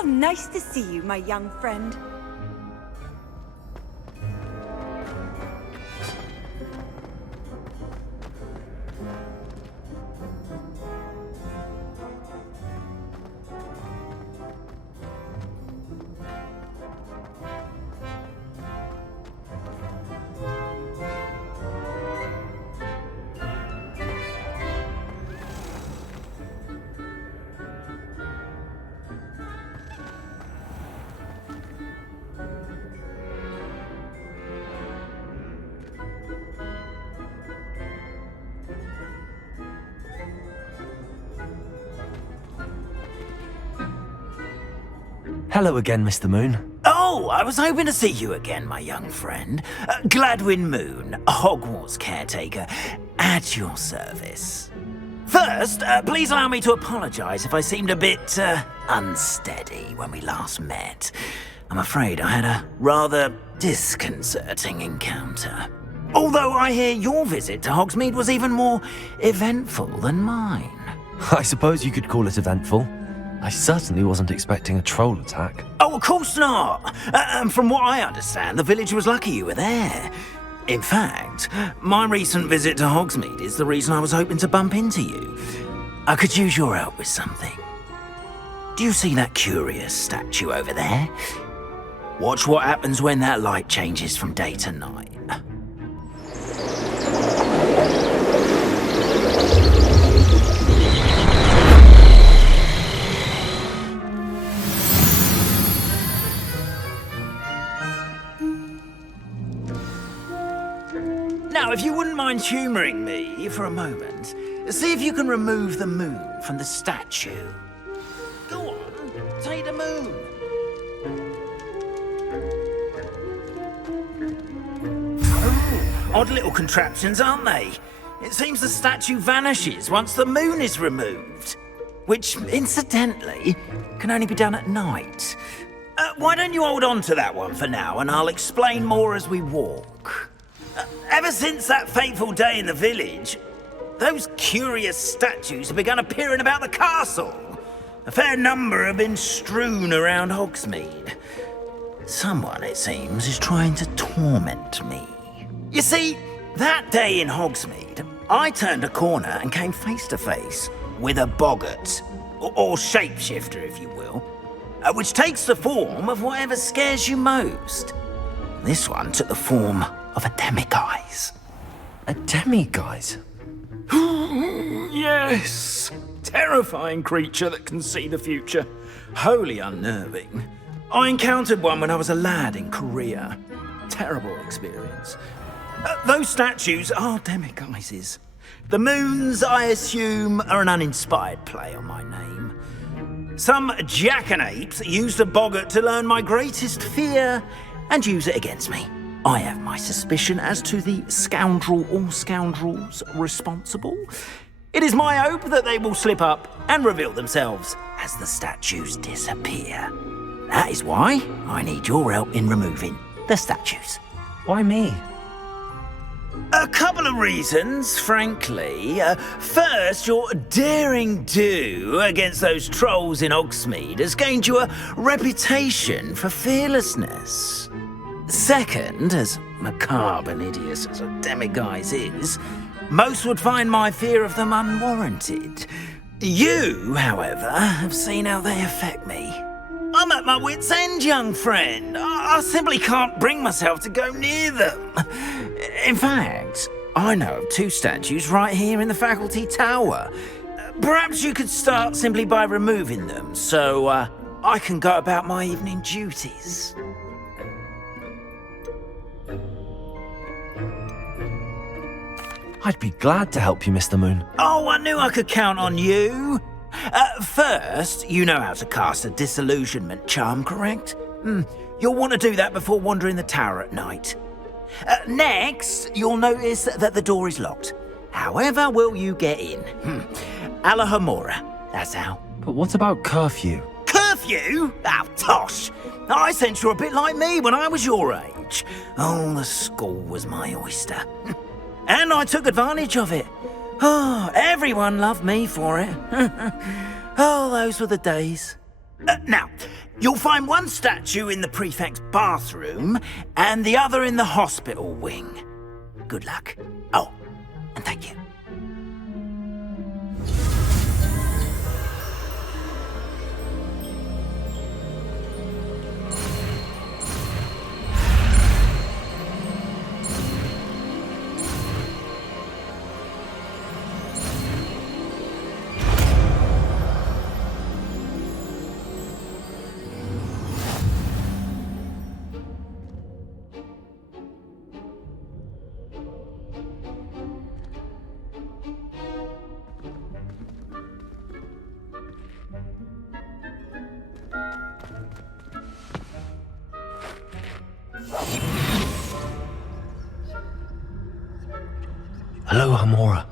How nice to see you, my young friend. Hello again, Mr. Moon. Oh, I was hoping to see you again, my young friend. Gladwin Moon, Hogwarts caretaker, at your service. First, please allow me to apologise if I seemed a bit, unsteady when we last met. I'm afraid I had a rather disconcerting encounter. Although I hear your visit to Hogsmeade was even more eventful than mine. I suppose you could call it eventful. I certainly wasn't expecting a troll attack. Oh, of course not. And from what I understand, the village was lucky you were there. In fact, my recent visit to Hogsmeade is the reason I was hoping to bump into you. I could use your help with something. Do you see that curious statue over there? Watch what happens when that light changes from day to night. Now, if you wouldn't mind humouring me for a moment, see if you can remove the moon from the statue. Go on, take the moon. Oh, odd little contraptions, aren't they? It seems the statue vanishes once the moon is removed, which, incidentally, can only be done at night. Why don't you hold on to that one for now, and I'll explain more as we walk. Ever since that fateful day in the village, those curious statues have begun appearing about the castle. A fair number have been strewn around Hogsmeade. Someone, it seems, is trying to torment me. You see, that day in Hogsmeade, I turned a corner and came face to face with a boggart, or shapeshifter, if you will, which takes the form of whatever scares you most. This one took the form of a demiguise. A demiguise? Yes! Terrifying creature that can see the future. Wholly unnerving. I encountered one when I was a lad in Korea. Terrible experience. Those statues are demiguises. The moons, I assume, are an uninspired play on my name. Some jackanapes used a boggart to learn my greatest fear and use it against me. I have my suspicion as to the scoundrel or scoundrels responsible. It is my hope that they will slip up and reveal themselves as the statues disappear. That is why I need your help in removing the statues. Why me? A couple of reasons, frankly. First, your daring do against those trolls in Hogsmeade has gained you a reputation for fearlessness. Second, as macabre and hideous as a demiguise is, most would find my fear of them unwarranted. You, however, have seen how they affect me. I'm at my wit's end, young friend. I simply can't bring myself to go near them. In fact, I know of two statues right here in the faculty tower. Perhaps you could start simply by removing them, so I can go about my evening duties. I'd be glad to help you, Mr. Moon. Oh, I knew I could count on you. First, you know how to cast a disillusionment charm, correct? You'll want to do that before wandering the tower at night. Next, you'll notice that the door is locked. However will you get in? Alohomora, that's how. But what about curfew? Curfew? Oh, tosh. I sense you're a bit like me when I was your age. Oh, the school was my oyster. And I took advantage of it. Oh, everyone loved me for it. Oh, those were the days. Now, You'll find one statue in the prefect's bathroom and the other in the hospital wing. Good luck. Oh, and thank you. Alohomora.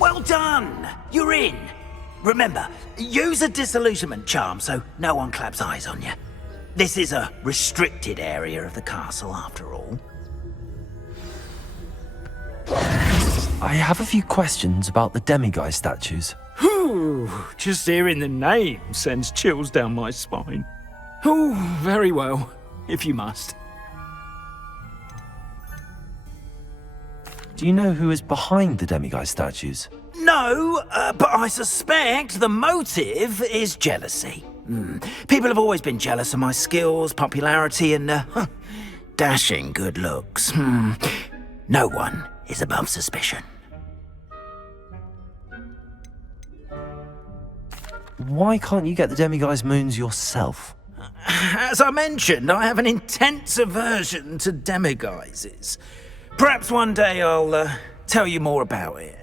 Well done! You're in. Remember, use a disillusionment charm so no one claps eyes on you. This is a restricted area of the castle, after all. I have a few questions about the demiguise statues. Whew, just hearing the name sends chills down my spine. Oh, very well, if you must. Do you know who is behind the demiguise statues? No, but I suspect the motive is jealousy. People have always been jealous of my skills, popularity, and dashing good looks. No one is above suspicion. Why can't you get the demiguise moons yourself? As I mentioned, I have an intense aversion to demiguises. Perhaps one day I'll tell you more about it.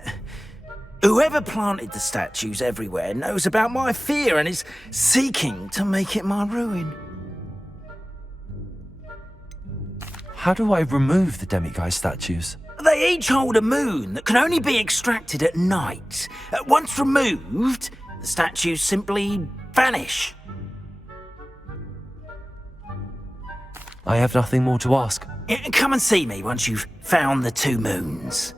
Whoever planted the statues everywhere knows about my fear and is seeking to make it my ruin. How do I remove the demiguise statues? They each hold a moon that can only be extracted at night. Once removed, the statues simply vanish. I have nothing more to ask. Come and see me once you've found the 2 moons.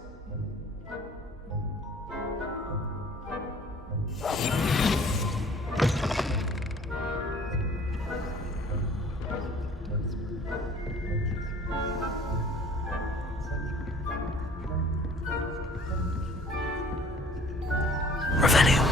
Revelio.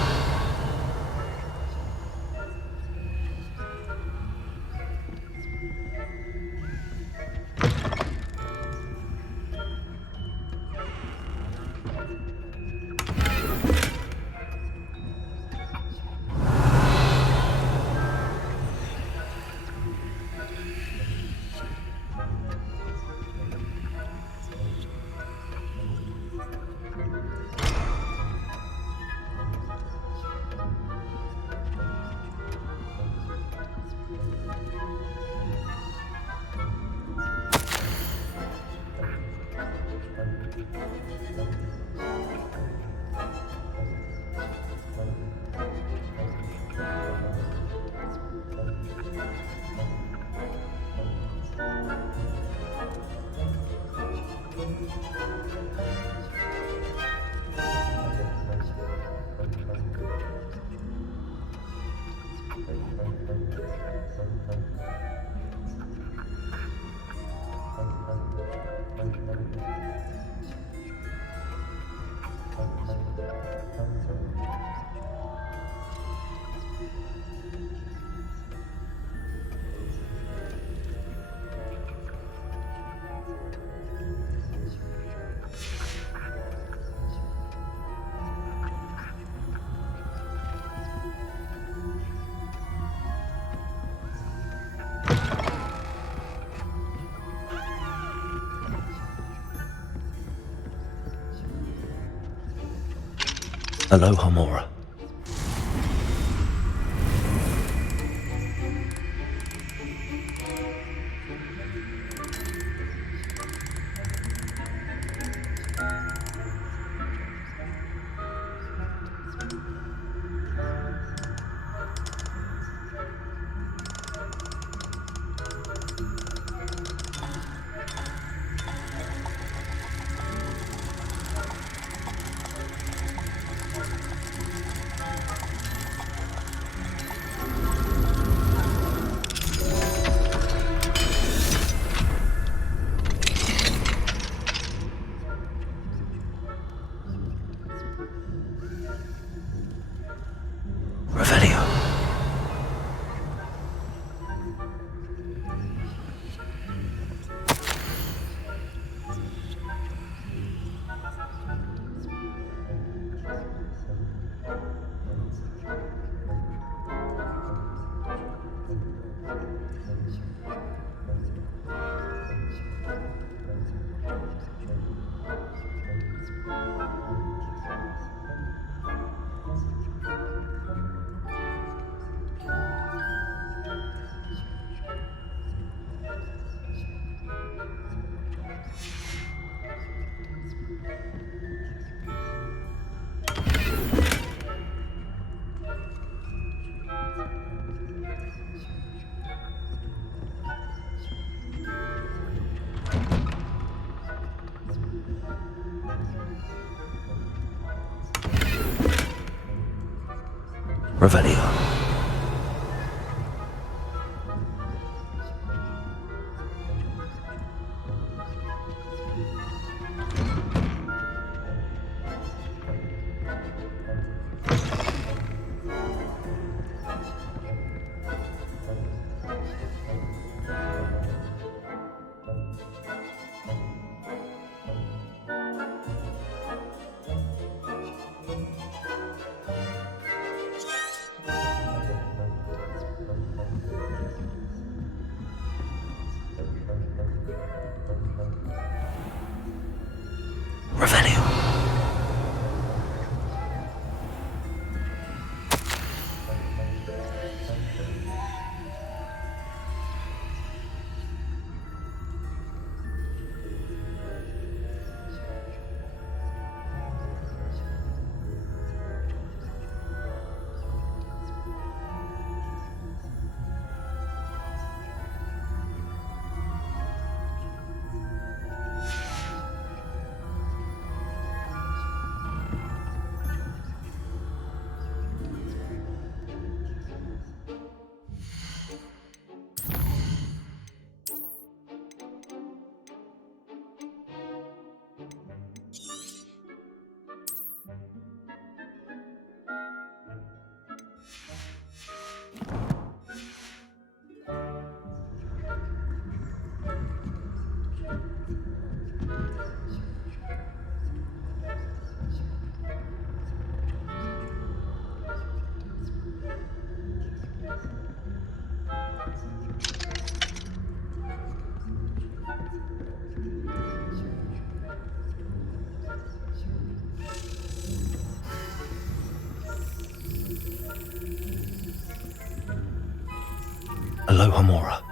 Alohomora. Revelio. Alohomora.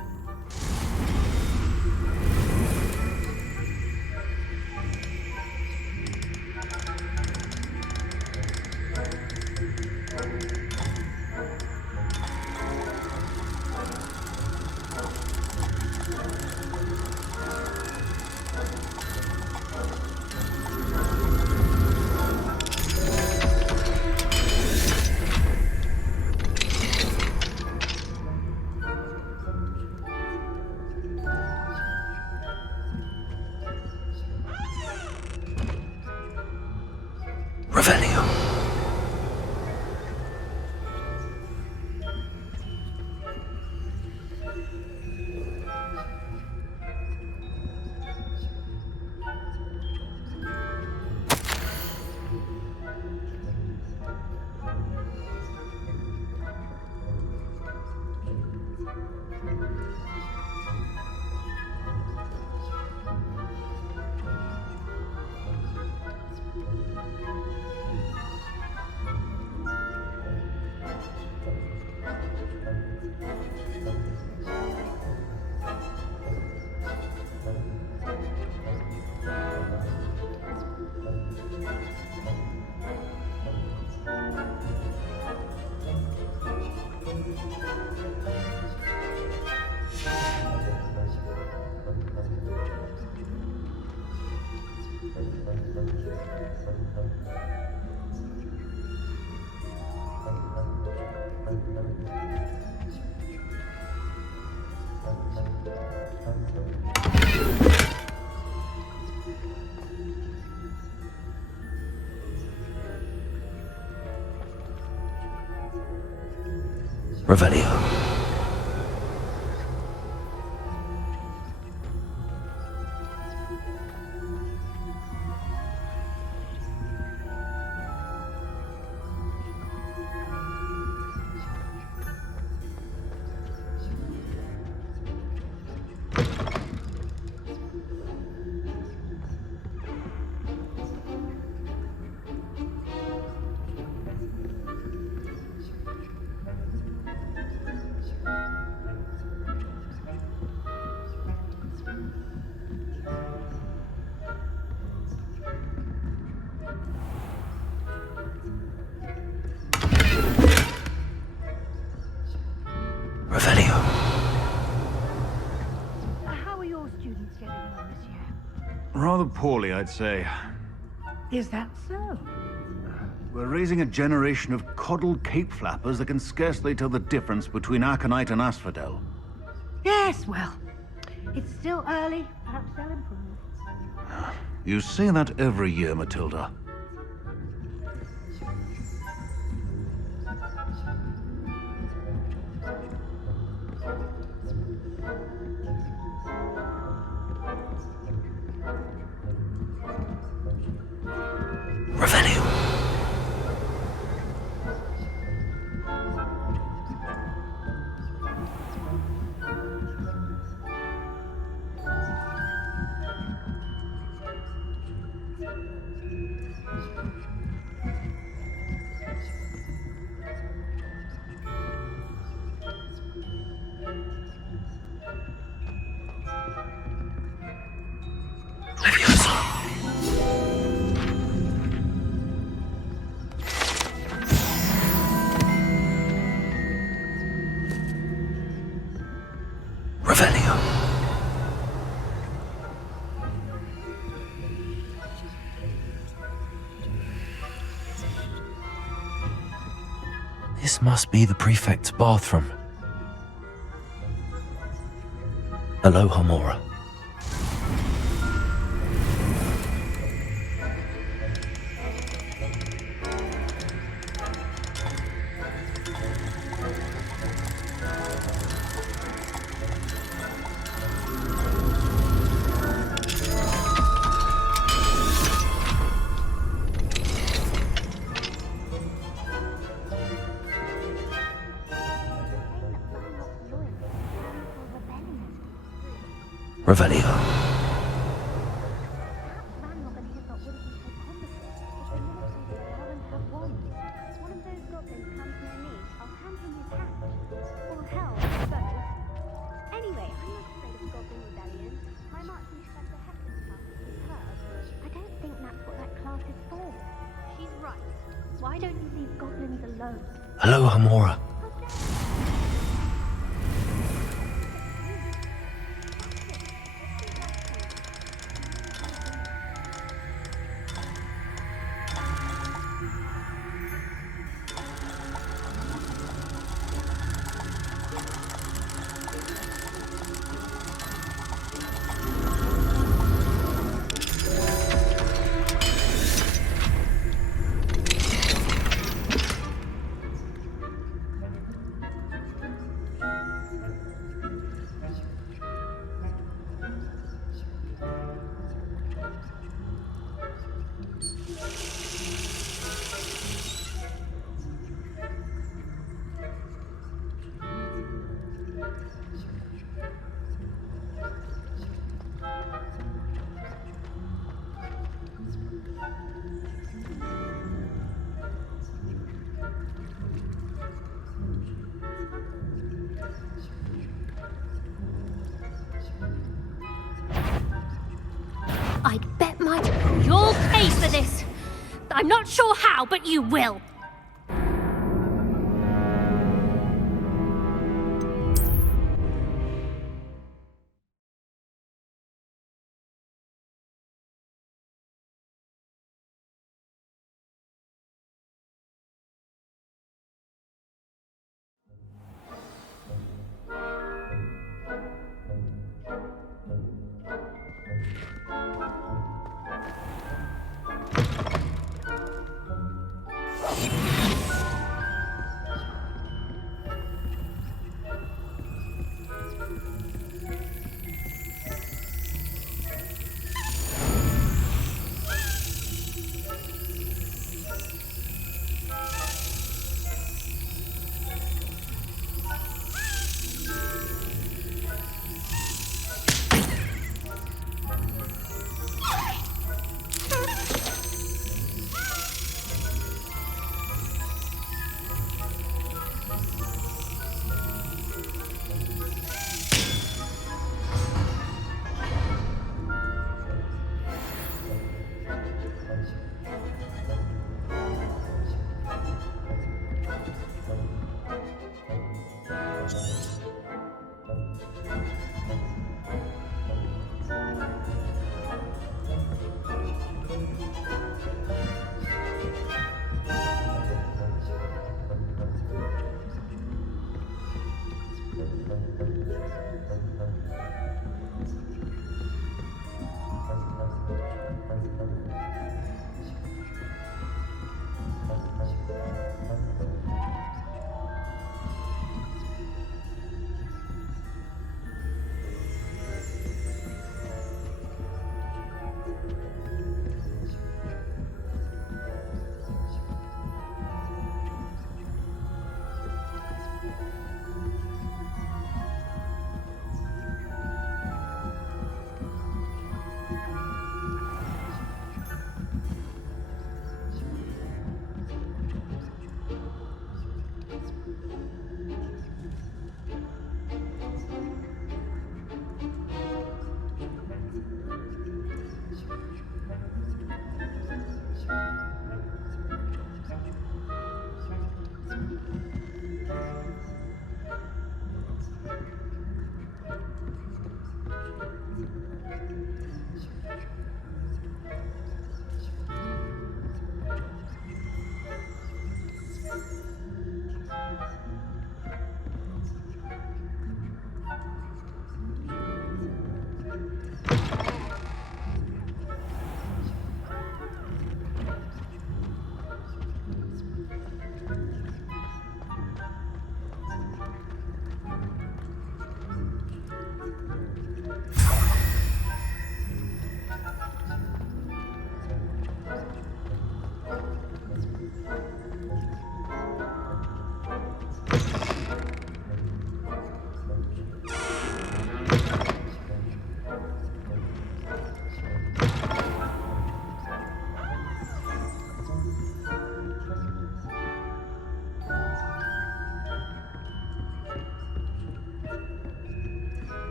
Revelio. Revelio. How are your students getting on this year? Rather poorly, I'd say. Is that so? We're raising a generation of coddled cape flappers that can scarcely tell the difference between Aconite and Asphodel. Yes, well, it's still early. Perhaps they'll improve. You say that every year, Matilda. Revelio. Revelio. This must be the prefect's bathroom. Alohomora. Revelio. Why don't you leave goblins alone? Alohomora. I'd bet my... You'll pay for this! I'm not sure how, but you will!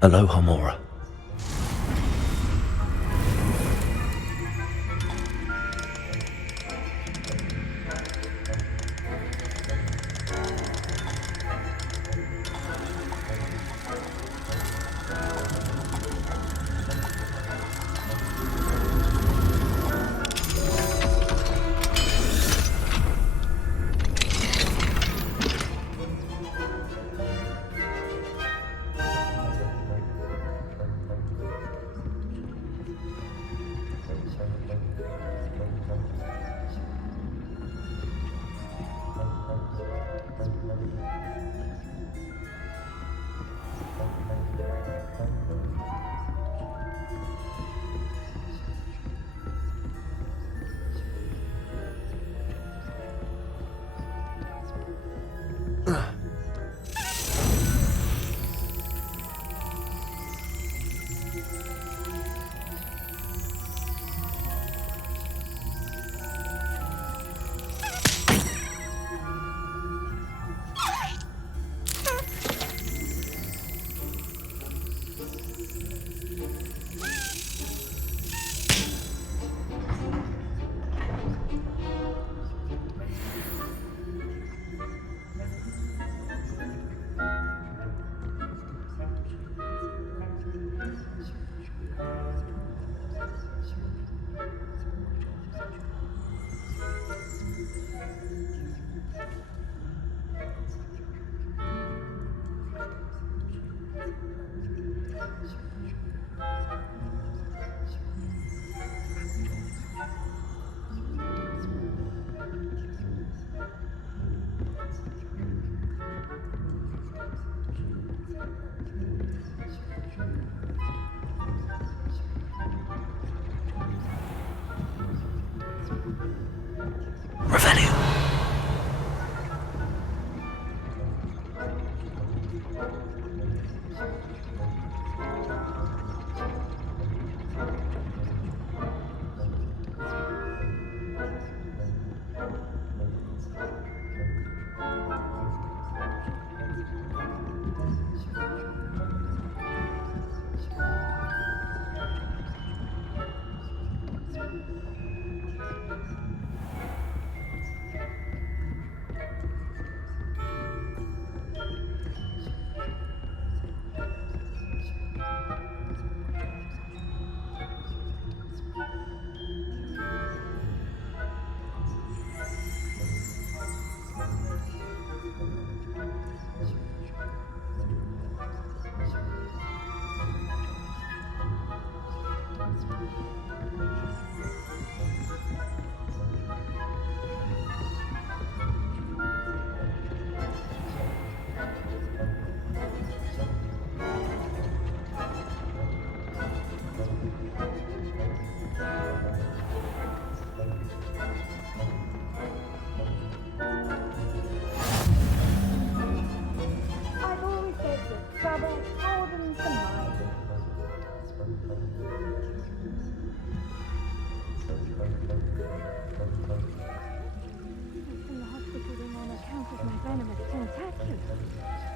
Alohomora.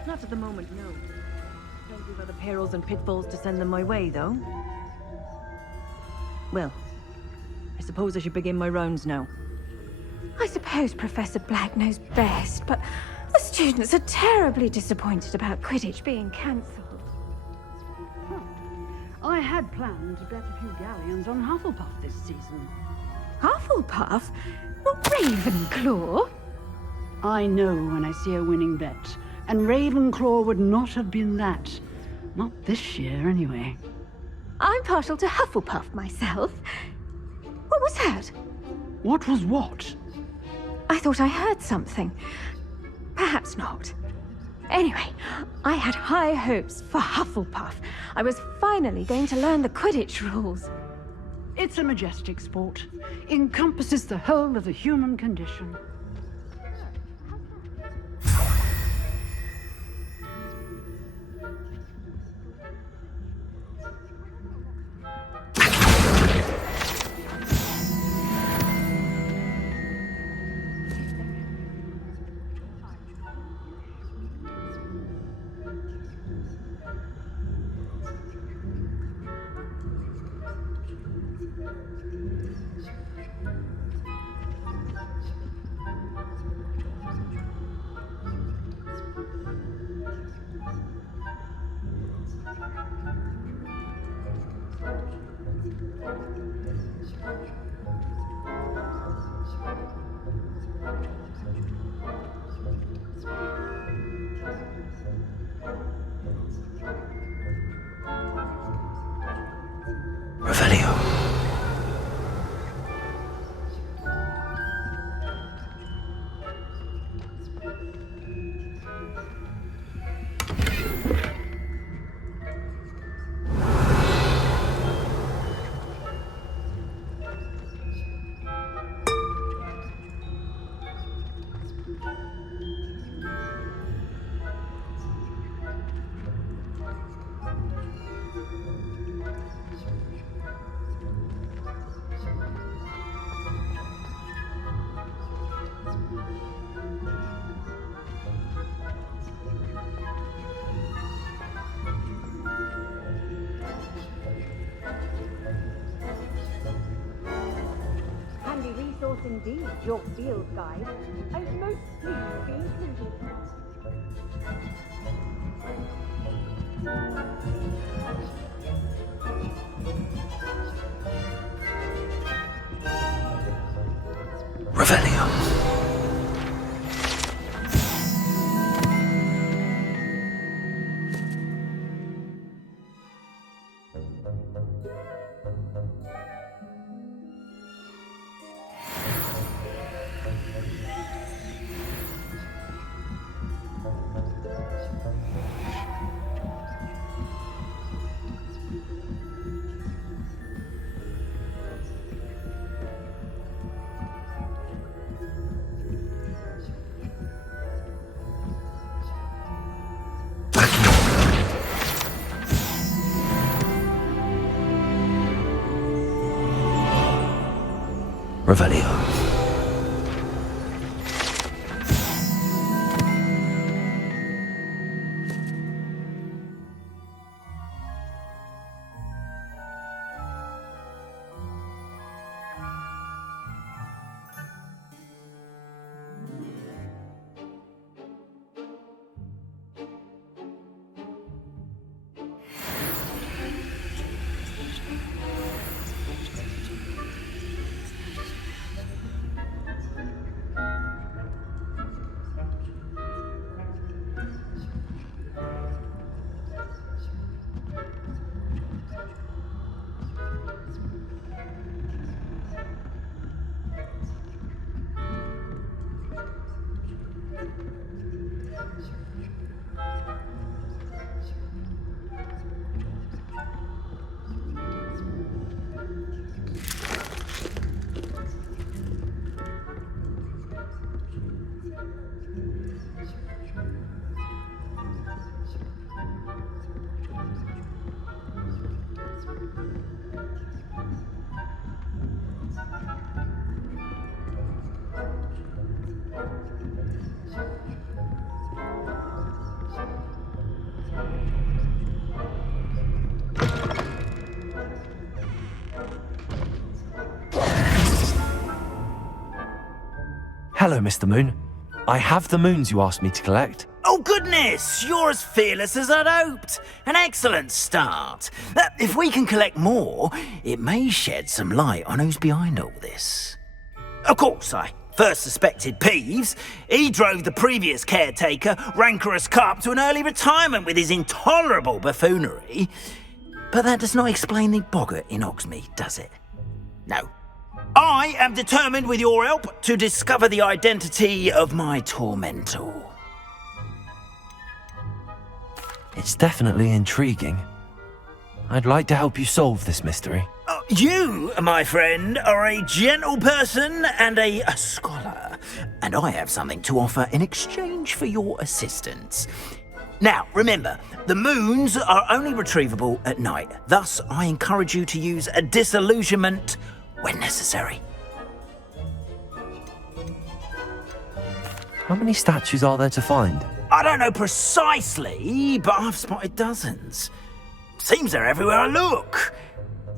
Not at the moment, no. Plenty of other perils and pitfalls to send them my way, though. Well, I suppose I should begin my rounds now. I suppose Professor Black knows best, but the students are terribly disappointed about Quidditch being cancelled. I had planned to bet a few galleons on Hufflepuff this season. Hufflepuff? Well, Ravenclaw? I know when I see a winning bet, and Ravenclaw would not have been that. Not this year, anyway. I'm partial to Hufflepuff myself. What was that? What was what? I thought I heard something. Perhaps not. Anyway, I had high hopes for Hufflepuff. I was finally going to learn the Quidditch rules. It's a majestic sport. Encompasses the whole of the human condition. indeed, your field guide. I'm most pleased being convenient. Revelio. Revelio. Hello, Mr. Moon. I have the moons you asked me to collect. Oh goodness, you're as fearless as I'd hoped. An excellent start. If we can collect more, it may shed some light on who's behind all this. Of course, I first suspected Peeves. He drove the previous caretaker, Rancorous Carp, to an early retirement with his intolerable buffoonery. But that does not explain the boggart in Hogsmeade, does it? No. I am determined, with your help, to discover the identity of my tormentor. It's definitely intriguing. I'd like to help you solve this mystery. You, my friend, are a gentle person and a scholar, and I have something to offer in exchange for your assistance. Now, remember, the moons are only retrievable at night. Thus, I encourage you to use a disillusionment when necessary. How many statues are there to find? I don't know precisely, but I've spotted dozens. Seems they're everywhere I look.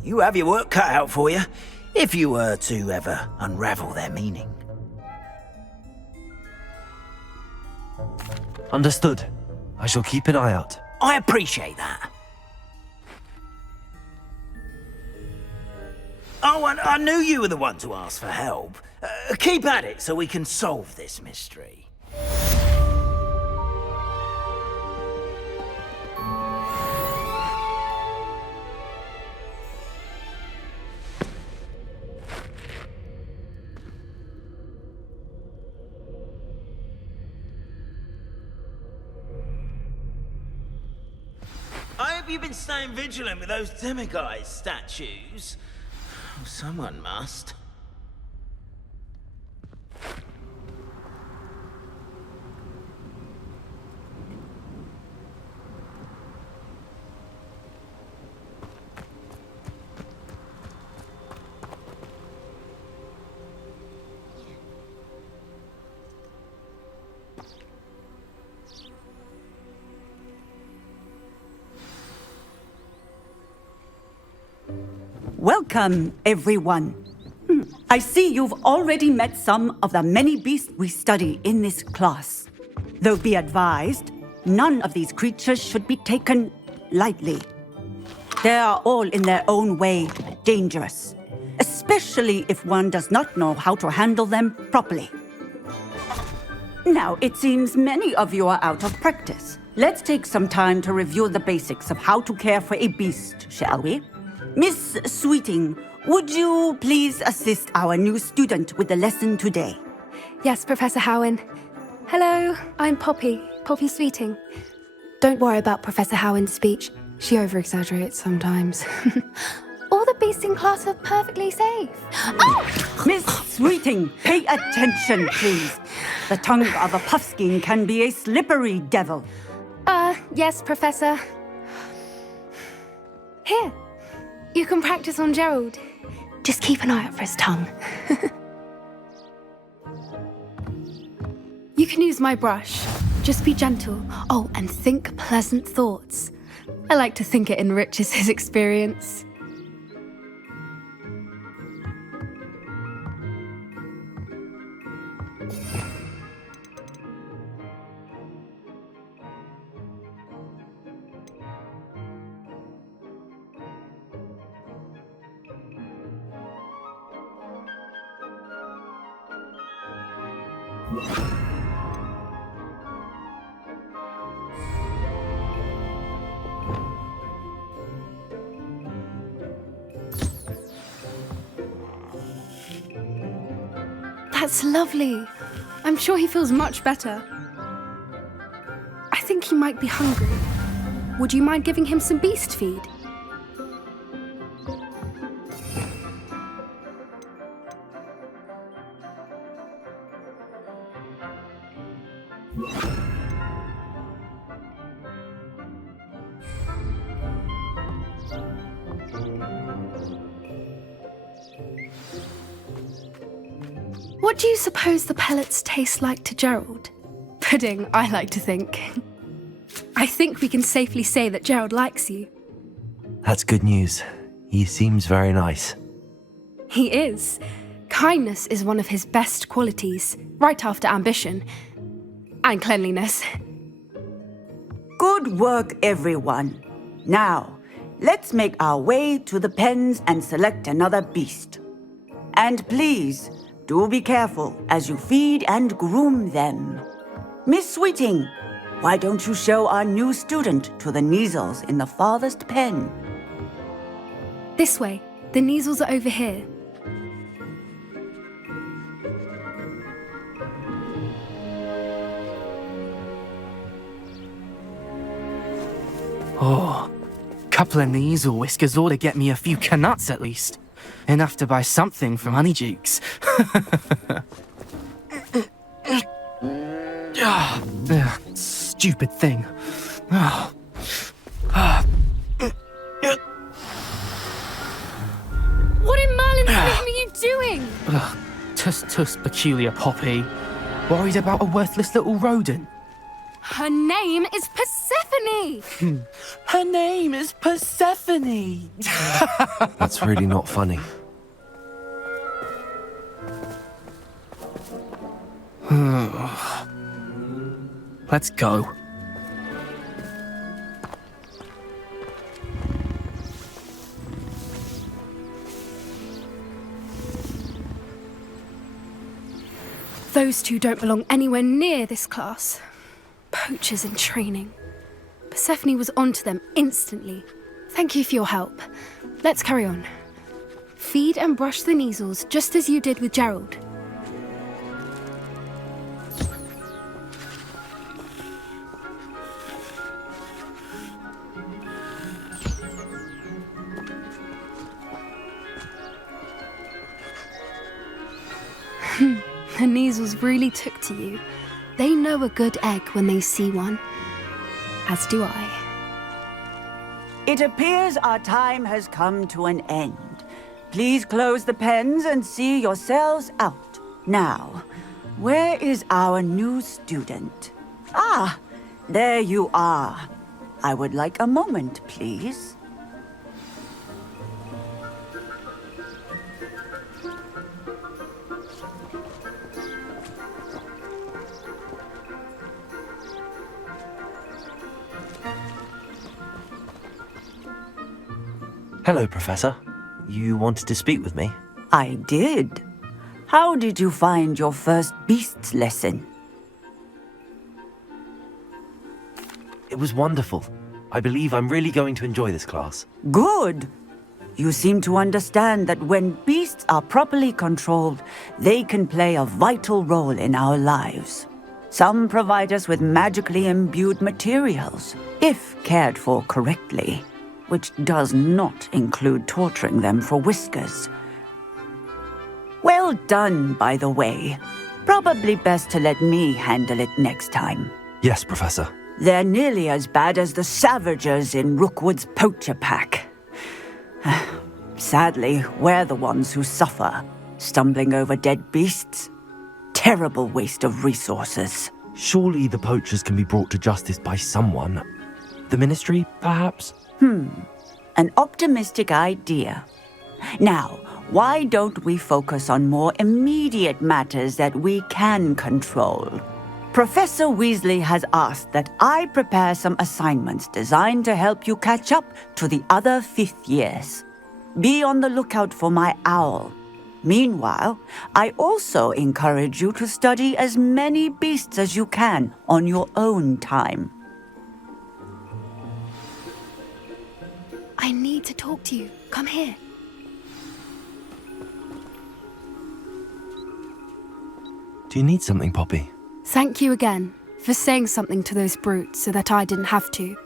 You have your work cut out for you, if you were to ever unravel their meaning. Understood. I shall keep an eye out. I appreciate that. Oh, and I knew you were the one to ask for help. Keep at it so we can solve this mystery. I hope you've been staying vigilant with those demiguise statues. Oh, someone must. Welcome, everyone. I see you've already met some of the many beasts we study in this class. Though be advised, none of these creatures should be taken lightly. They are all in their own way dangerous, especially if one does not know how to handle them properly. Now, it seems many of you are out of practice. Let's take some time to review the basics of how to care for a beast, shall we? Miss Sweeting, would you please assist our new student with the lesson today? Yes, Professor Howen. Hello, I'm Poppy Sweeting. Don't worry about Professor Howen's speech. She over-exaggerates sometimes. All the beasts in class are perfectly safe. Oh! Miss Sweeting, pay attention, please. The tongue of a puffskein can be a slippery devil. Yes, Professor. Here, you can practice on Gerald. Just keep an eye out for his tongue. You can use my brush. Just be gentle. Oh, and think pleasant thoughts. I like to think it enriches his experience. That's lovely. I'm sure he feels much better. I think he might be hungry. Would you mind giving him some beast feed? What do you suppose the pellets taste like to Gerald? Pudding, I like to think. I think we can safely say that Gerald likes you. That's good news. He seems very nice. He is. Kindness is one of his best qualities, right after ambition. And cleanliness. Good work, everyone. Now, let's make our way to the pens and select another beast. And please, do be careful as you feed and groom them. Miss Sweeting, why don't you show our new student to the Neasels in the farthest pen? This way. The Neasels are over here. Oh, couple of Neasel whiskers ought to get me a few canuts at least. Enough to buy something from Honeydukes. Stupid thing. What in Merlin's name are you doing? Tuss, peculiar Poppy. Worried about a worthless little rodent. Her name is Persephone! Her name is Persephone! That's really not funny. Let's go. Those two don't belong anywhere near this class. Poachers in training. Persephone was onto them instantly. Thank you for your help. Let's carry on. Feed and brush the Neasels just as you did with Gerald. The Neasels really took to you. They know a good egg when they see one. As do I. It appears our time has come to an end. Please close the pens and see yourselves out. Now, where is our new student? Ah, there you are. I would like a moment, please. Hello, Professor. You wanted to speak with me? I did. How did you find your first beasts lesson? It was wonderful. I believe I'm really going to enjoy this class. Good. You seem to understand that when beasts are properly controlled, they can play a vital role in our lives. Some provide us with magically imbued materials, if cared for correctly, which does not include torturing them for whiskers. Well done, by the way. Probably best to let me handle it next time. Yes, Professor. They're nearly as bad as the Savagers in Rookwood's poacher pack. Sadly, we're the ones who suffer, stumbling over dead beasts. Terrible waste of resources. Surely the poachers can be brought to justice by someone. The Ministry, perhaps? An optimistic idea. Now, why don't we focus on more immediate matters that we can control? Professor Weasley has asked that I prepare some assignments designed to help you catch up to the other 5th years. Be on the lookout for my owl. Meanwhile, I also encourage you to study as many beasts as you can on your own time. I need to talk to you. Come here. Do you need something, Poppy? Thank you again for saying something to those brutes so that I didn't have to.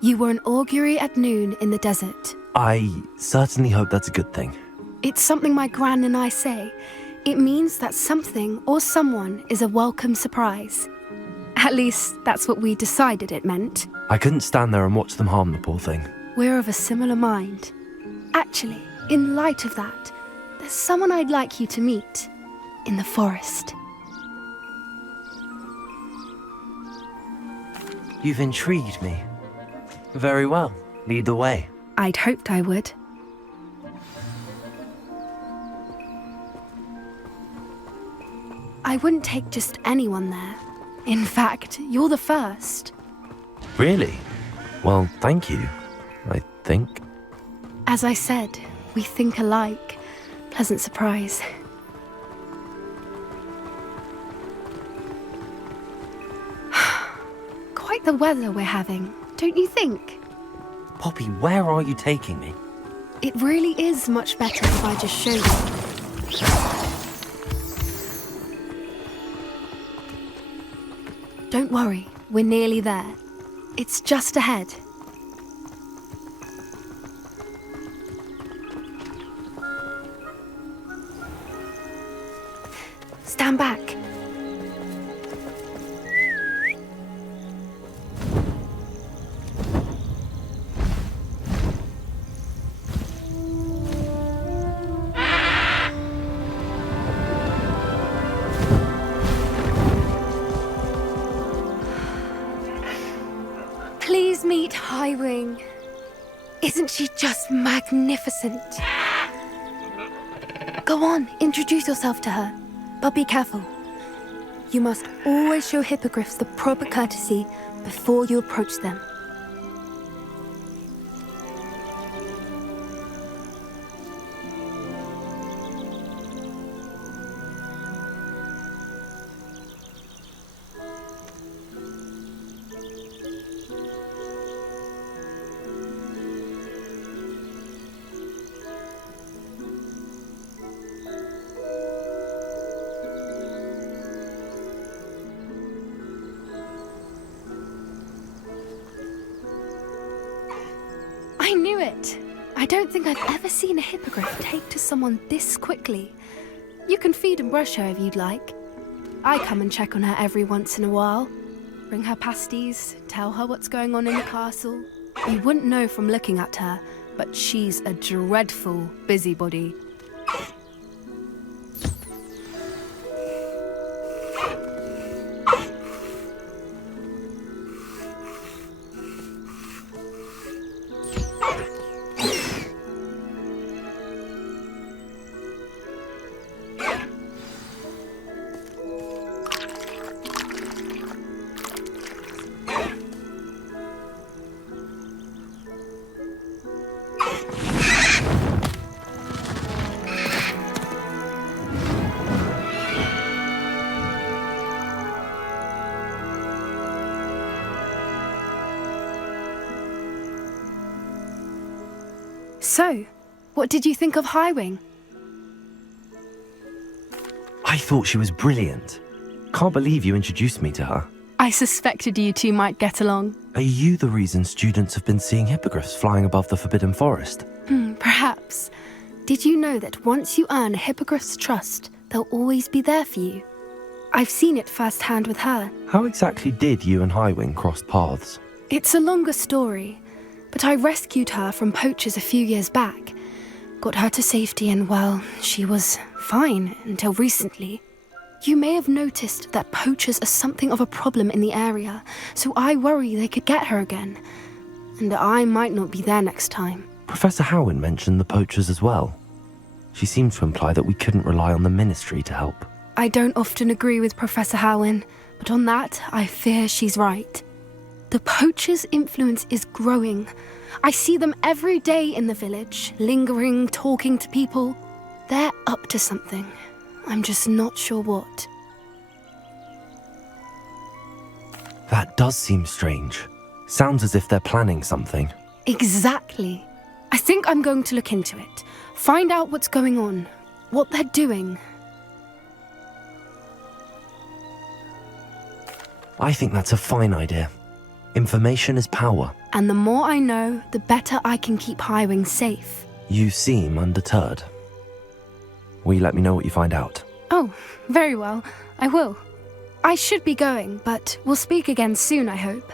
You were an augury at noon in the desert. I certainly hope that's a good thing. It's something my gran and I say. It means that something or someone is a welcome surprise. At least, that's what we decided it meant. I couldn't stand there and watch them harm the poor thing. We're of a similar mind. Actually, in light of that, there's someone I'd like you to meet in the forest. You've intrigued me. Very well. Lead the way. I'd hoped I would. I wouldn't take just anyone there. In fact, you're the first. Really? Well, thank you, I think. As I said, we think alike. Pleasant surprise. Quite the weather we're having, don't you think? Poppy, where are you taking me? It really is much better if I just show you. Don't worry, we're nearly there. It's just ahead. Stand back. Please meet Highwing. Isn't she just magnificent? Go on, introduce yourself to her. But be careful. You must always show hippogriffs the proper courtesy before you approach them. I knew it! I don't think I've ever seen a hippogriff take to someone this quickly. You can feed and brush her if you'd like. I come and check on her every once in a while. Bring her pasties, tell her what's going on in the castle. You wouldn't know from looking at her, but she's a dreadful busybody. So, what did you think of Highwing? I thought she was brilliant. Can't believe you introduced me to her. I suspected you two might get along. Are you the reason students have been seeing hippogriffs flying above the Forbidden Forest? Perhaps. Did you know that once you earn a hippogriff's trust, they'll always be there for you? I've seen it firsthand with her. How exactly did you and Highwing cross paths? It's a longer story, but I rescued her from poachers a few years back. Got her to safety and, well, she was fine until recently. You may have noticed that poachers are something of a problem in the area, so I worry they could get her again. And I might not be there next time. Professor Howin mentioned the poachers as well. She seemed to imply that we couldn't rely on the Ministry to help. I don't often agree with Professor Howin, but on that, I fear she's right. The poachers' influence is growing. I see them every day in the village, lingering, talking to people. They're up to something. I'm just not sure what. That does seem strange. Sounds as if they're planning something. Exactly. I think I'm going to look into it. Find out what's going on, what they're doing. I think that's a fine idea. Information is power. And the more I know, the better I can keep Highwing safe. You seem undeterred. Will you let me know what you find out? Oh, very well. I will. I should be going, but we'll speak again soon, I hope.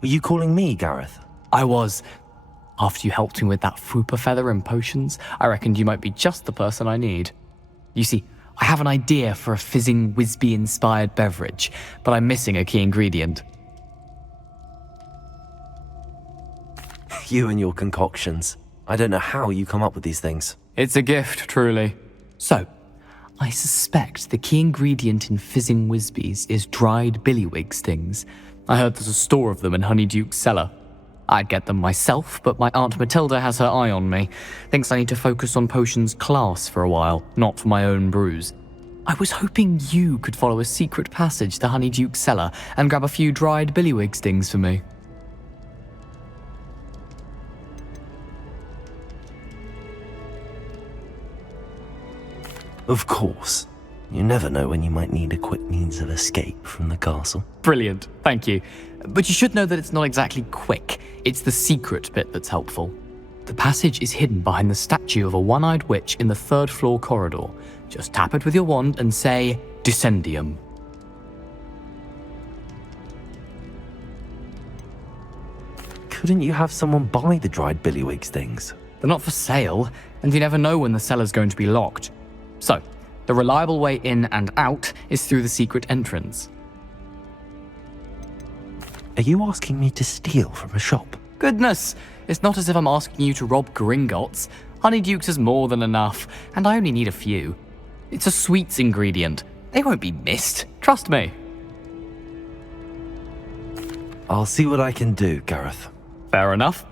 Were you calling me, Gareth? I was. After you helped me with that Fupa feather and potions, I reckoned you might be just the person I need. You see, I have an idea for a fizzing Whizzbeer-inspired beverage, but I'm missing a key ingredient. You and your concoctions. I don't know how you come up with these things. It's a gift, truly. So, I suspect the key ingredient in fizzing Whizzbees is dried billywig stings. I heard there's a store of them in Honeyduke's cellar. I'd get them myself, but my Aunt Matilda has her eye on me. Thinks I need to focus on potions class for a while, not for my own brews. I was hoping you could follow a secret passage to Honeyduke's cellar and grab a few dried billywig stings for me. Of course. You never know when you might need a quick means of escape from the castle. Brilliant, thank you. But you should know that it's not exactly quick. It's the secret bit that's helpful. The passage is hidden behind the statue of a one-eyed witch in the third-floor corridor. Just tap it with your wand and say, Descendium. Couldn't you have someone buy the dried billywig stings? They're not for sale, and you never know when the cellar's going to be locked. So, the reliable way in and out is through the secret entrance. Are you asking me to steal from a shop? Goodness, it's not as if I'm asking you to rob Gringotts. Honeyduke's is more than enough, and I only need a few. It's a sweets ingredient. They won't be missed, trust me. I'll see what I can do, Gareth. Fair enough.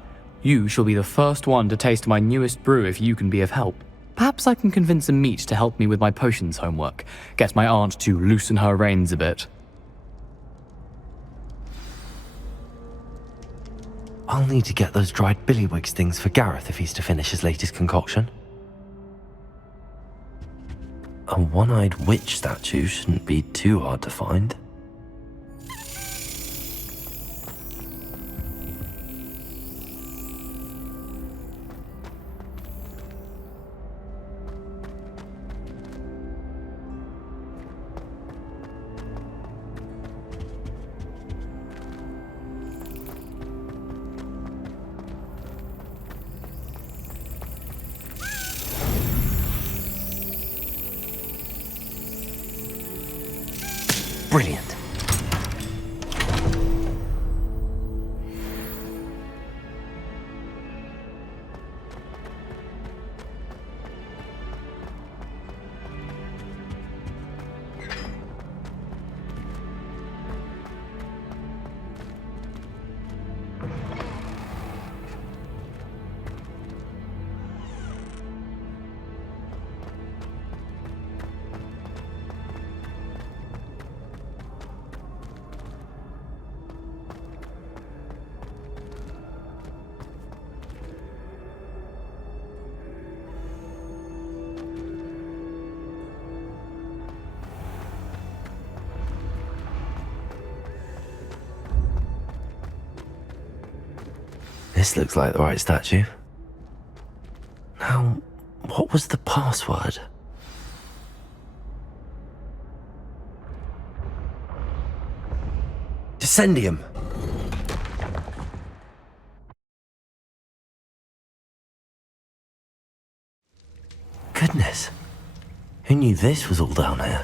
You shall be the first one to taste my newest brew if you can be of help. Perhaps I can convince a meat to help me with my potions homework. Get my aunt to loosen her reins a bit. I'll need to get those dried billywig stings for Gareth if he's to finish his latest concoction. A one-eyed witch statue shouldn't be too hard to find. Brilliant. This looks like the right statue. Now, what was the password? Descendium! Goodness. Who knew this was all down here?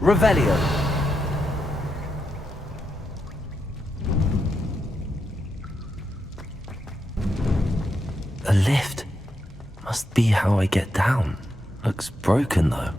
Revelio. A lift. Must be how I get down. Looks broken though.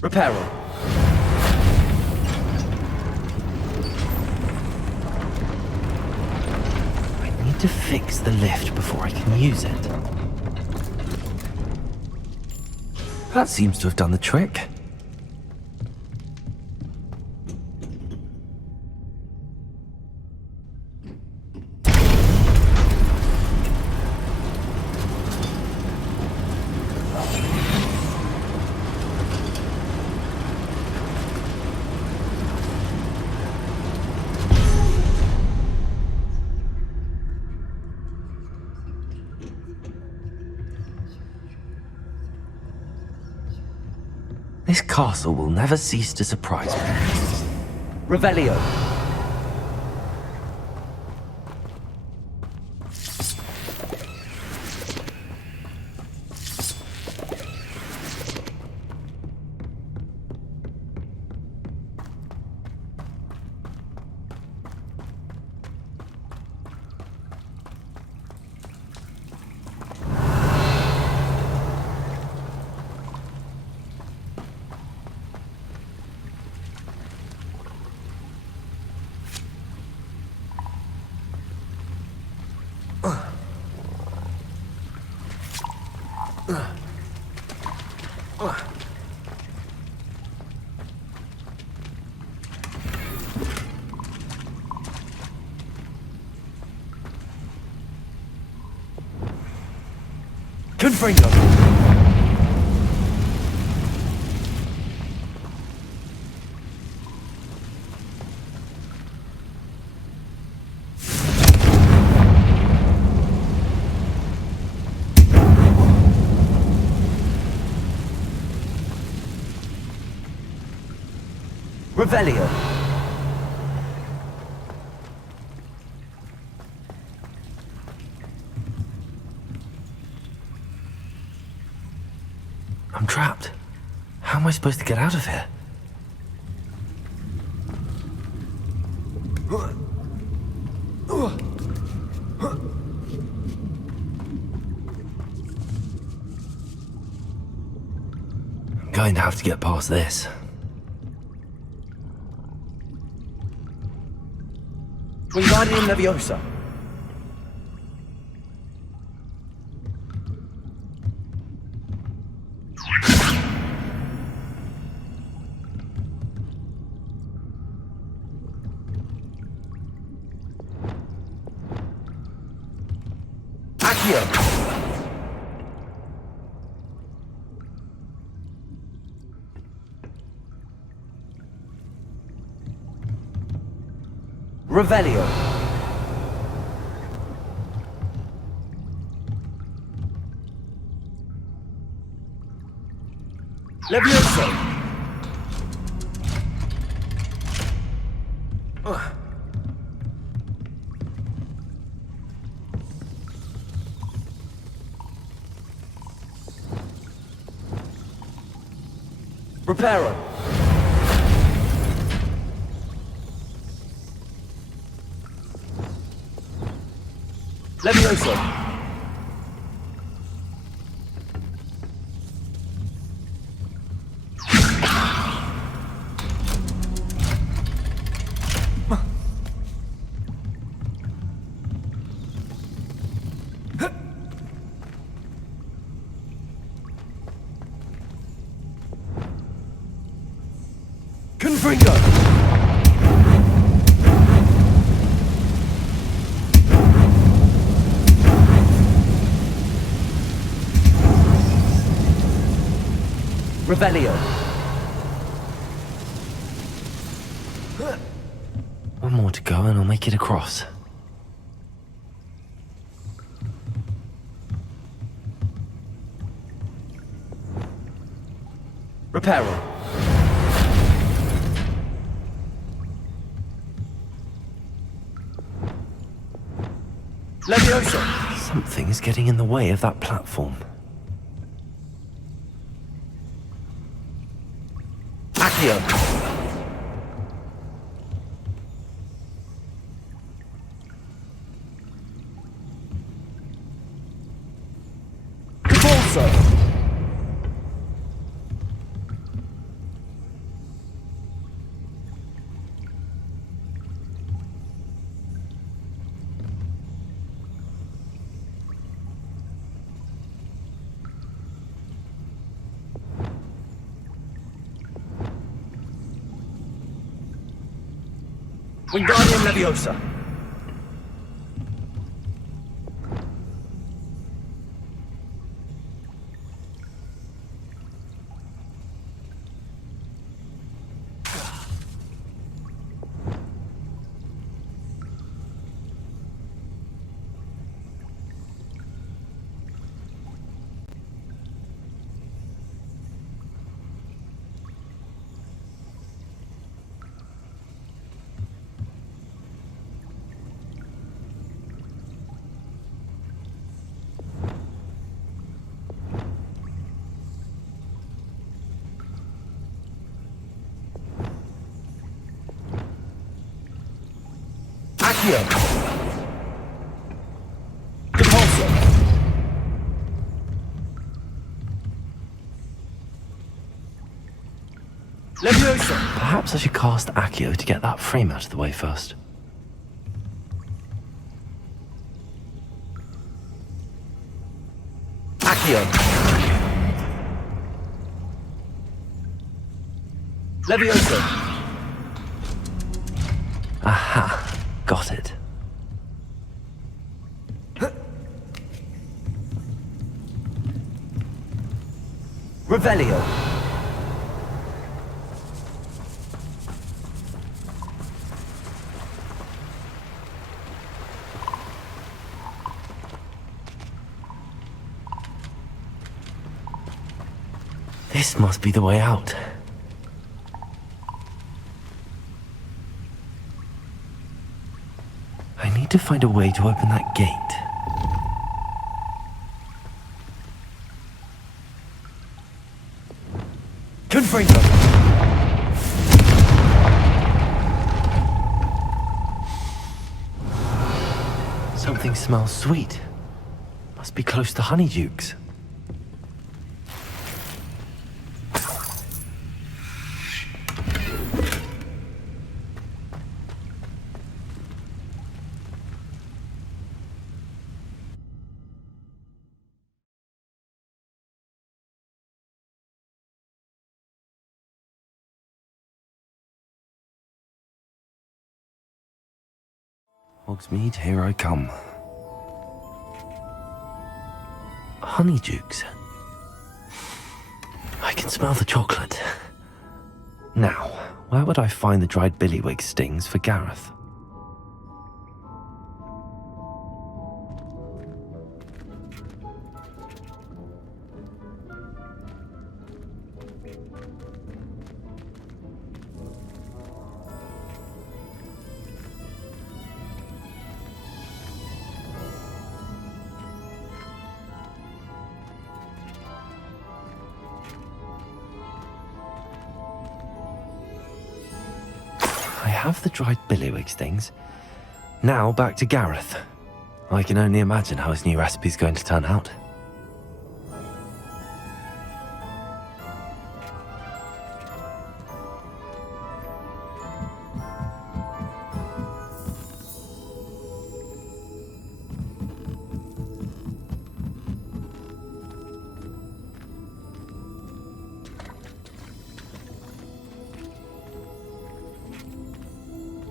Reparo. I need to fix the lift before I can use it. That seems to have done the trick. This castle will never cease to surprise me. Revelio. Confringo. Revelio. I'm trapped. How am I supposed to get out of here? I'm going to have to get past this. Wingardium Leviosa. Revelio. Levioso. Reparo. Levioso! Confringo! Revelio! One more to go and I'll make it across. Reparo! Levioso! Something's getting in the way of that platform. Accio! Capulso! Wingardium Leviosa! Accio! Capulso! Leviosa! Perhaps I should cast Accio to get that frame out of the way first. Accio! Leviosa! Aha! Got it. Revelio! This must be the way out. I need to find a way to open that gate. Confringo! Something smells sweet. Must be close to Honeyduke's. Hogsmeade, here I come. Honeyduke's. I can smell the chocolate. Now, where would I find the dried billywig stings for Gareth? I have the dried billywig stings. Now back to Gareth. I can only imagine how his new recipe's going to turn out.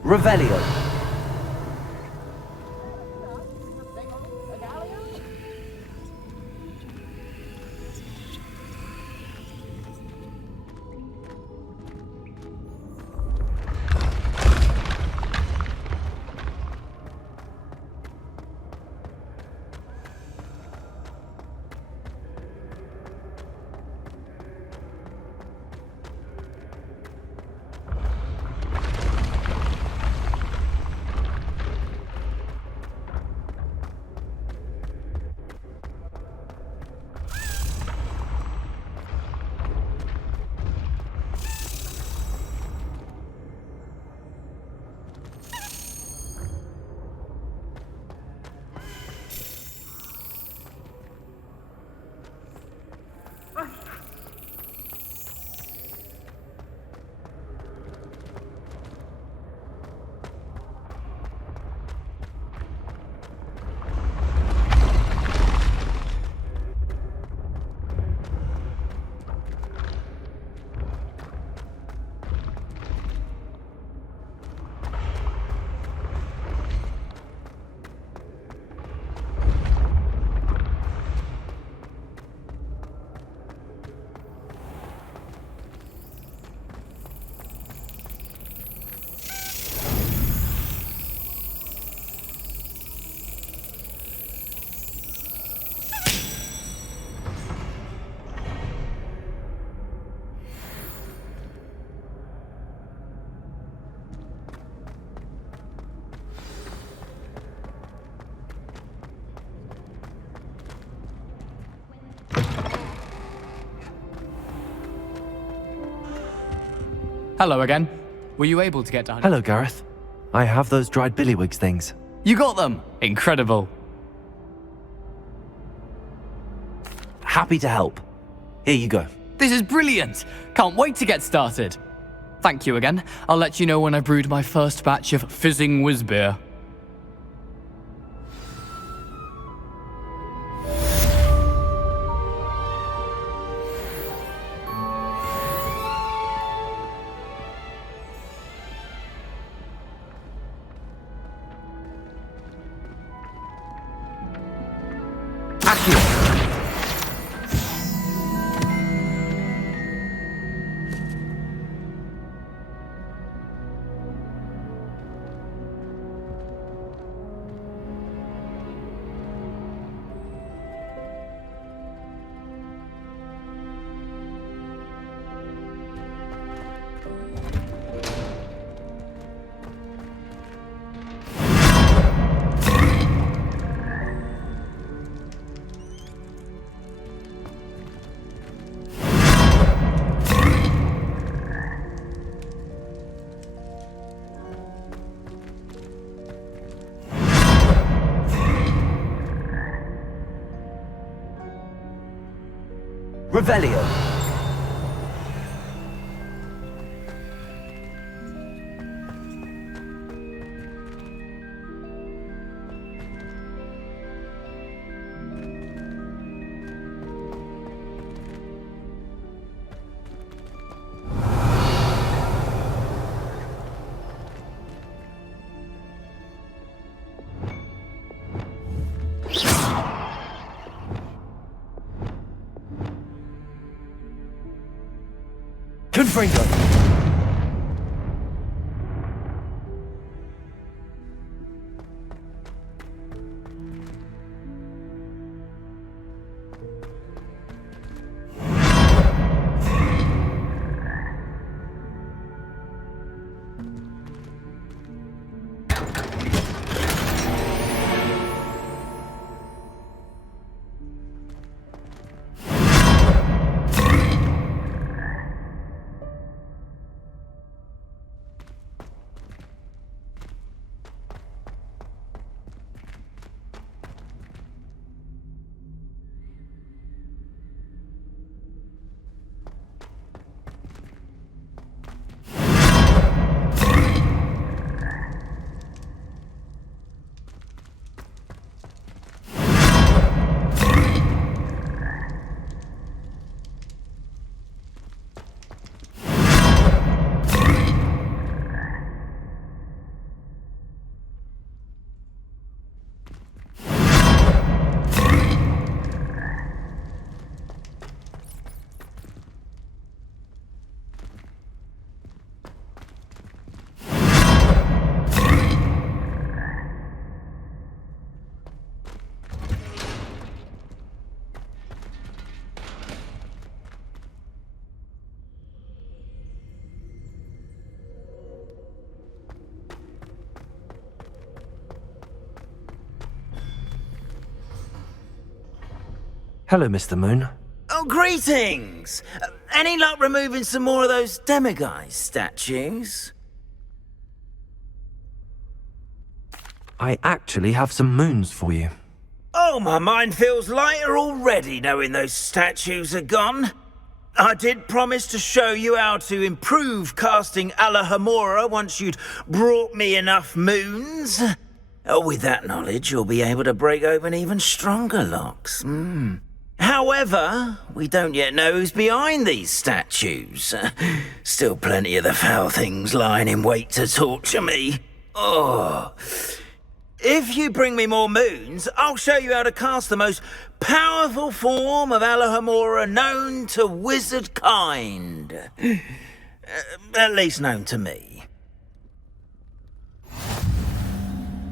Revelio. Hello again. Were you able to get to Hello, Gareth. I have those dried billywigs things. You got them! Incredible. Happy to help. Here you go. This is brilliant! Can't wait to get started. Thank you again. I'll let you know when I brewed my first batch of Fizzing Whizzbeer. Revelio. Confringo. Hello, Mr. Moon. Oh, greetings! Any luck removing some more of those demiguise statues? I actually have some moons for you. Oh, my mind feels lighter already knowing those statues are gone. I did promise to show you how to improve casting Alohomora once you'd brought me enough moons. With that knowledge, you'll be able to break open even stronger locks. However, we don't yet know who's behind these statues. Still plenty of the foul things lying in wait to torture me. Oh. If you bring me more moons, I'll show you how to cast the most powerful form of Alohomora known to wizard kind. At least known to me.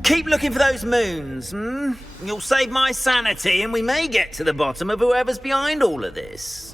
Keep looking for those moons, You'll save my sanity and we may get to the bottom of whoever's behind all of this.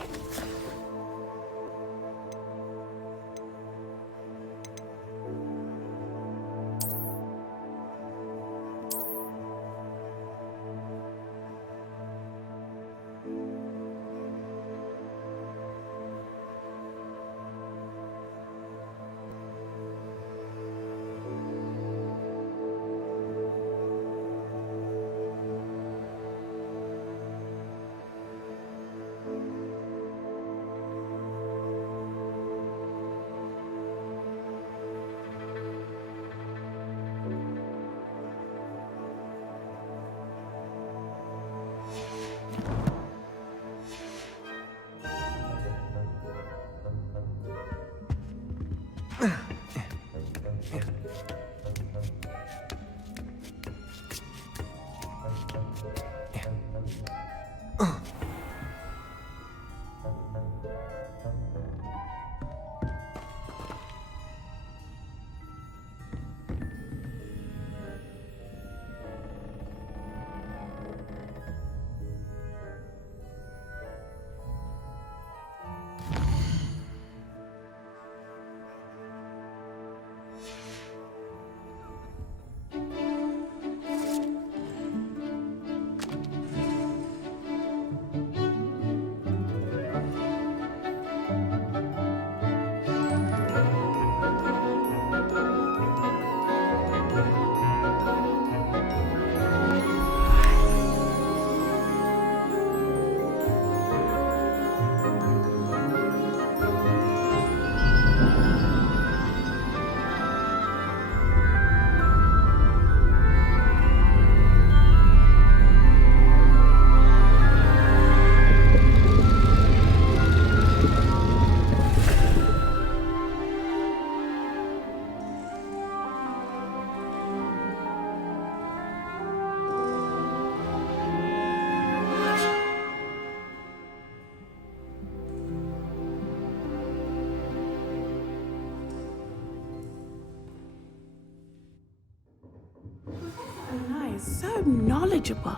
So knowledgeable.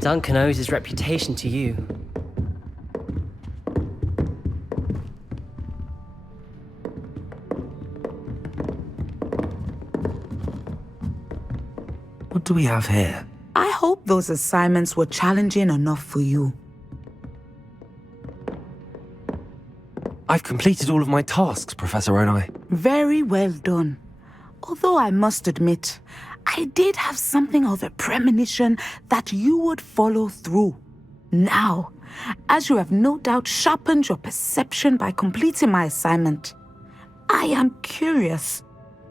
Duncan owes his reputation to you. What do we have here? I hope those assignments were challenging enough for you. I've completed all of my tasks, Professor Onai. Very well done. Although I must admit, I did have something of a premonition that you would follow through. Now, as you have no doubt sharpened your perception by completing my assignment, I am curious,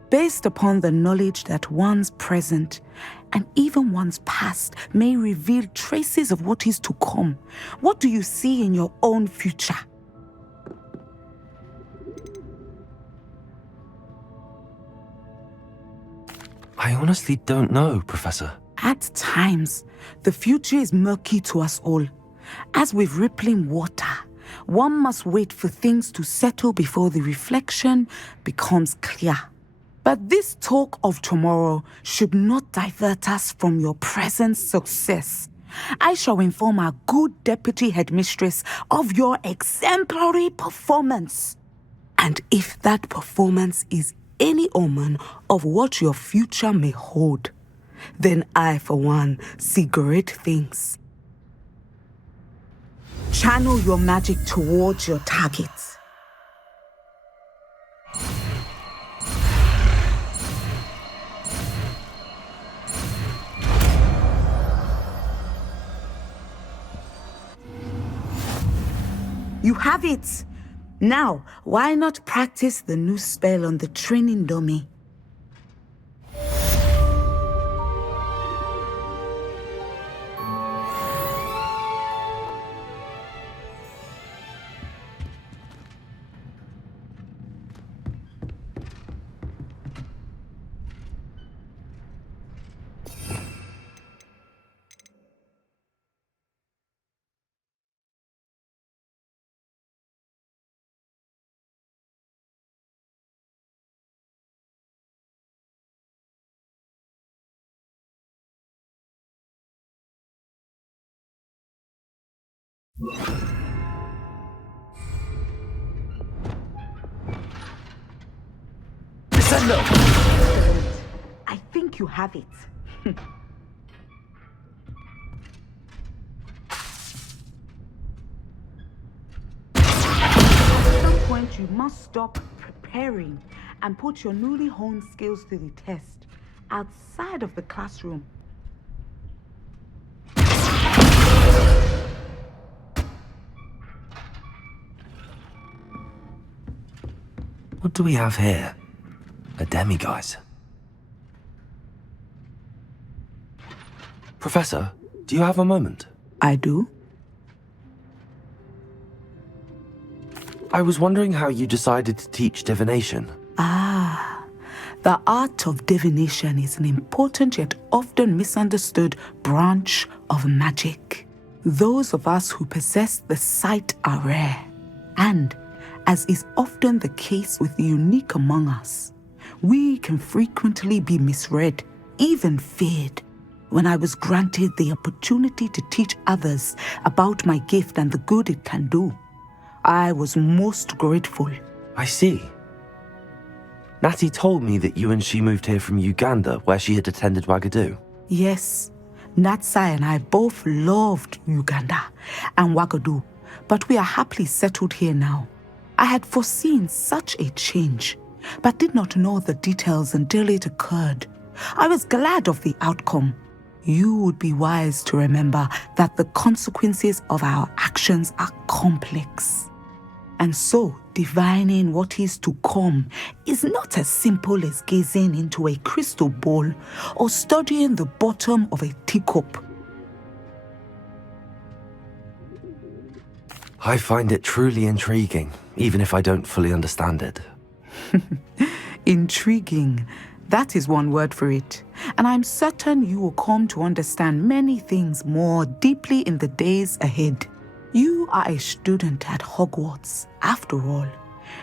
based upon the knowledge that one's present and even one's past may reveal traces of what is to come. What do you see in your own future? I honestly don't know, Professor. At times, the future is murky to us all. As with rippling water, one must wait for things to settle before the reflection becomes clear. But this talk of tomorrow should not divert us from your present success. I shall inform our good deputy headmistress of your exemplary performance. And if that performance is any omen of what your future may hold, then I, for one, see great things. Channel your magic towards your targets. You have it! Now, why not practice the new spell on the training dummy? Descendo! I think you have it. At some point, you must stop preparing and put your newly honed skills to the test outside of the classroom. What do we have here? A demiguise. Professor, do you have a moment? I do. I was wondering how you decided to teach divination. The art of divination is an important yet often misunderstood branch of magic. Those of us who possess the sight are rare, and, as is often the case with the unique among us, we can frequently be misread, even feared. When I was granted the opportunity to teach others about my gift and the good it can do, I was most grateful. I see. Natty told me that you and she moved here from Uganda, where she had attended Wagadu. Yes, Natsai and I both loved Uganda and Wagadu, but we are happily settled here now. I had foreseen such a change, but did not know the details until it occurred. I was glad of the outcome. You would be wise to remember that the consequences of our actions are complex. And so, divining what is to come is not as simple as gazing into a crystal ball or studying the bottom of a teacup. I find it truly intriguing, even if I don't fully understand it. Intriguing. That is one word for it. And I'm certain you will come to understand many things more deeply in the days ahead. You are a student at Hogwarts, after all.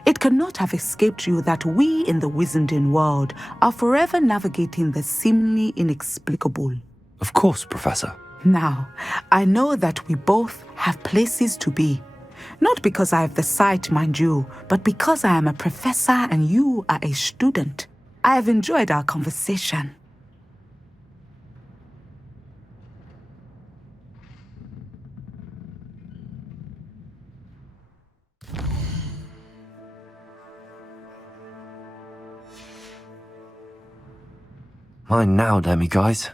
It cannot have escaped you that we in the wizarding world are forever navigating the seemingly inexplicable. Of course, Professor. Now, I know that we both have places to be. Not because I have the sight, mind you, but because I am a professor and you are a student. I have enjoyed our conversation. Mine now, demiguise.